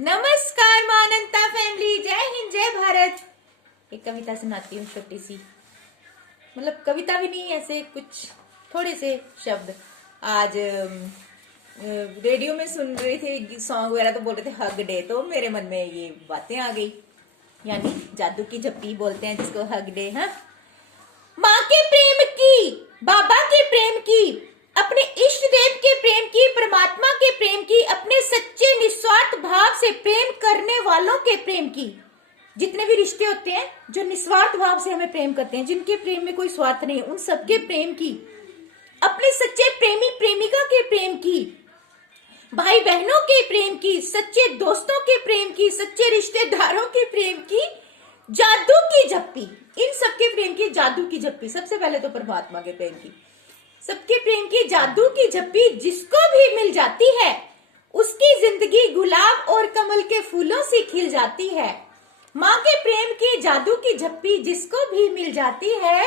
नमस्कार मानंता फैमिली, जय हिंद जय भारत। एक कविता सुनाती हूँ छोटी सी, मतलब कविता भी नहीं, ऐसे कुछ थोड़े से शब्द। आज रेडियो में सुन रही थी सॉन्ग वगैरह, तो बोल रहे थे हग डे, तो मेरे मन में ये बातें आ गई, यानी जादू की झप्पी बोलते हैं जिसको, हग डे। हाँ, माँ के प्रेम की, बाबा के प्रेम की, अपने इष्ट देव के प्रेम की, परमात्मा के प्रेम की, अपने सच्चे निस्वार्थ भाव से प्रेम करने वालों के प्रेम की। जितने भी रिश्ते होते हैं जो निस्वार्थ भाव से हमें प्रेम करते हैं, जिनके प्रेम में कोई स्वार्थ नहीं, उन सबके प्रेम की, अपने सच्चे प्रेमी प्रेमिका के प्रेम की, भाई बहनों के प्रेम की, सच्चे दोस्तों के प्रेम की, सच्चे रिश्तेदारों के प्रेम की, जादू की झप्पी, इन सबके प्रेम की जादू की झप्पी। सबसे पहले तो परमात्मा के प्रेम की, सबके प्रेम की जादू की झप्पी, जिसको भी मिल जाती है उसकी जिंदगी गुलाब और कमल के फूलों से खिल जाती है। माँ के प्रेम की जादू की झप्पी, जिसको भी मिल जाती है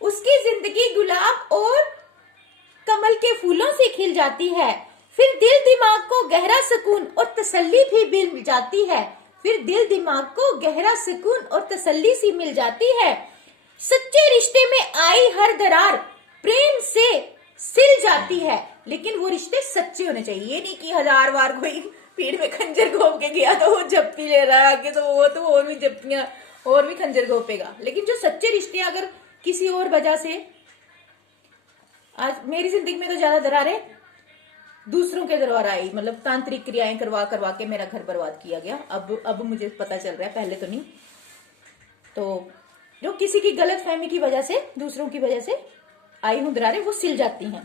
उसकी जिंदगी गुलाब और कमल के फूलों से खिल जाती है। फिर दिल दिमाग को गहरा सुकून और तसल्ली भी मिल जाती है। फिर दिल दिमाग को गहरा सुकून और तसल्ली सी मिल जाती है। सच्चे रिश्ते में आई हर दरार प्रेम से सिल जाती है, लेकिन वो रिश्ते सच्चे होने चाहिए। ये नहीं कि 1000 बार कोई पीठ में खंजर घोप के गया तो वो झप्पी ले रहा है आगे, तो वो तो और भी झप्पियां और भी खंजर घोपेगा। लेकिन जो सच्चे रिश्ते अगर किसी और वजह से, आज मेरी जिंदगी में तो ज्यादा दरारें दूसरों के द्वारा आई, मतलब तांत्रिक क्रियाएं करवा करवा के मेरा घर बर्बाद किया गया। अब मुझे पता चल रहा है, पहले तो नहीं। तो जो किसी की गलत फहमी की वजह से, दूसरों की वजह से आई हूं दरारें, वो सिल जाती हैं।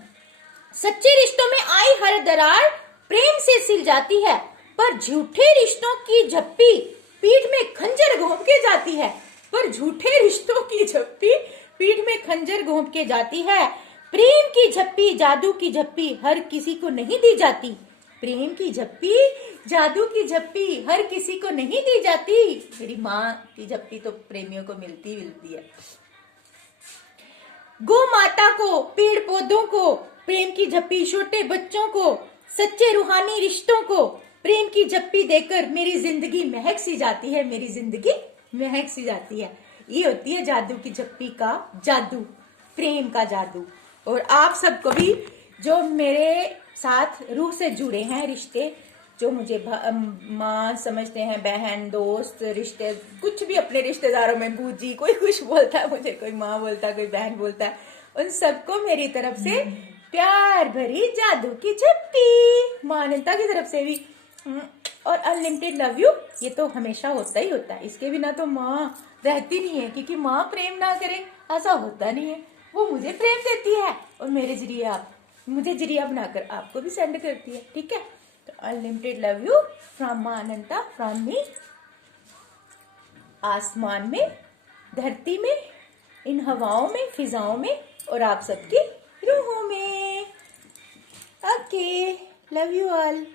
सच्चे रिश्तों में आई हर दरार प्रेम से सिल जाती है, पर झूठे रिश्तों की झप्पी पीठ में खंजर घोंप के जाती है। पर झूठे रिश्तों की झप्पी पीठ में खंजर घोंप के जाती है। प्रेम की झप्पी, जादू की झप्पी हर किसी को नहीं दी जाती। प्रेम की झप्पी, जादू की झप्पी हर किसी को नहीं दी जाती। मेरी माँ की झप्पी तो प्रेमियों को मिलती है। गौ माता को, पेड़ पौधों को प्रेम की झप्पी, छोटे बच्चों को, सच्चे रूहानी रिश्तों को प्रेम की झप्पी देकर मेरी जिंदगी महक सी जाती है। मेरी जिंदगी महक सी जाती है। ये होती है जादू की झप्पी का जादू, प्रेम का जादू। और आप सबको भी जो मेरे साथ रूह से जुड़े हैं, रिश्ते जो मुझे माँ समझते हैं, बहन, दोस्त, रिश्ते, कुछ भी अपने रिश्तेदारों में, बूजी, कोई कुछ बोलता है मुझे, कोई माँ बोलता है, कोई बहन बोलता है, उन सबको मेरी तरफ से प्यार भरी जादू की झप्पी, मान्यता की तरफ से भी। और अनलिमिटेड लव यू, ये तो हमेशा होता ही होता है। इसके बिना तो माँ रहती नहीं है, क्योंकि माँ प्रेम ना करे ऐसा होता नहीं है। वो मुझे प्रेम देती है और मेरे जरिए आप, मुझे जरिया बनाकर आपको भी सेंड करती है। ठीक है, तो अनलिमिटेड लव यू फ्रॉम माँ अनंता, फ्रॉम मी। आसमान में, धरती में, इन हवाओं में, फिजाओं में, और आप सबकी रूहों में। Okay, love you all.